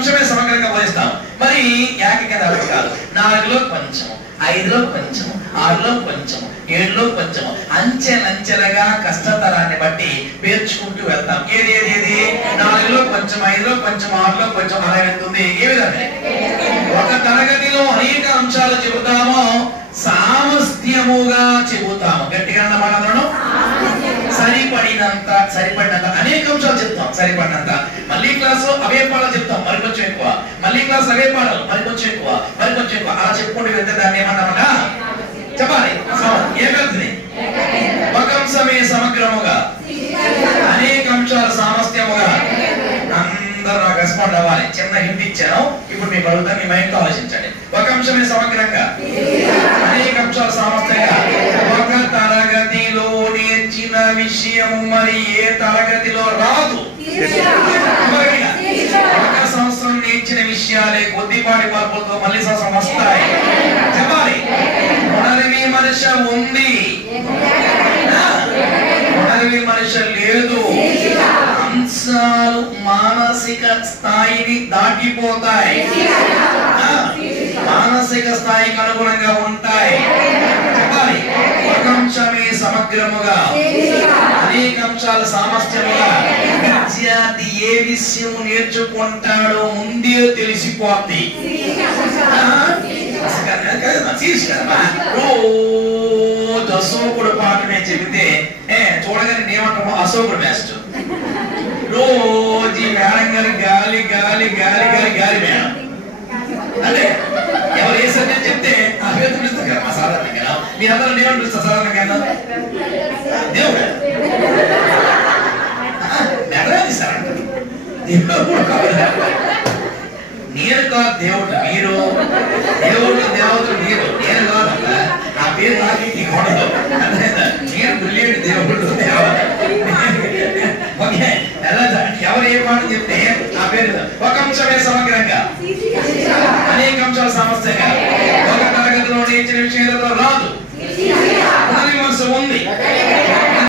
అంశమే సమగ్రంగా బోధిస్తాం. మరి ఏకైక కాదు, 4లో కొంచెం, 5లో కొంచెం, 6లో కొంచెం, 7లో కొంచెం, అంచెలంచెలుగా కష్టతరాన్ని బట్టి పేర్చుకుంటూ వెళ్తాం. ఏది 4లో కొంచెం, 5లో కొంచెం, 6లో కొంచెం అలా వెళ్తుంది. ఏ విధంగా ఒక తరగతిలో అనేక అంశాలు చెబుతామో సామర్థ్యముగా చెబుతాము. గట్టిగా అన్నమాట, సరిపడినంత అనేక అంశాలు చెప్తాం. సరిపడినంత మళ్ళీ క్లాసు అవే పాఠాలు చెప్తాం, మరి కొంచెం ఎక్కువ, మళ్ళీ క్లాసు అవే పాఠాలు, మరి కొంచెం ఎక్కువ, మరి కొంచెం ఎక్కువ, అలా చెప్పుకుంటూ వెళ్తే దాన్ని ఏమన్నామట చెప్పాలి. ఏమవుతుంది? ఒక అంశమే సమగ్రముగా, అనేక అంశాలు సామర్థ్యముగా. అందరూ నాకు రెస్పాండ్ అవ్వాలి. చిన్న హింట్ ఇచ్చాను, ఇప్పుడు మీకు అడుగుతాను, మీ మైండ్ తో ఆలోచించండి. ఒక అంశమే సమగ్రంగా, అనేక అంశాలు సామర్థ్యంగా. ఒక తరగతిలో నేర్చిన విషయం మరి ఏ తరగతిలో రాదు. ఒక సంవత్సరం నేర్చిన విషయాలే కొద్దిపాటి మార్పులతో మళ్ళీ సంవత్సరం వస్తాయి. చెప్పాలి. పునర్విమర్శ ఉంది, పునర్విమర్శ లేదు. అంశాలు మానసిక స్థాయిని దాటిపోతాయి, మానసిక స్థాయికి అనుగుణంగా ఉంటాయి. చెప్పాలి. ఒక అంశమే సమగ్రముగా, అనేక అంశాల సామర్థ్యముగా. విద్యార్థి ఏ విషయం నేర్చుకుంటాడో ముందే తెలిసిపోద్ది. రోజు అశోకుడు పాఠమే చెబితే చూడగానే ఏమంటామో అశోకుడు మాస్టర్. రోజు మేడం గారి గాలి గాలి గాలి గాలి గాలి మేడం అంటే ఎవరు ఏ సబ్జెక్ట్ చెప్తే ఆ పేరు పిలుస్తారు కదా మా సాధారణంగా. మీ అందరూ నేను పిలుస్తా సాధారణంగా దేవుడు నెడరాది సార్ అంటారు. నేను కాదు దేవుడు మీరు, దేవుడు దేవతలు మీరు, నేను కాదల్లా. ఆ పేరు నాకు ఉండదు. నేను బ్రిలియంట్ దేవుడు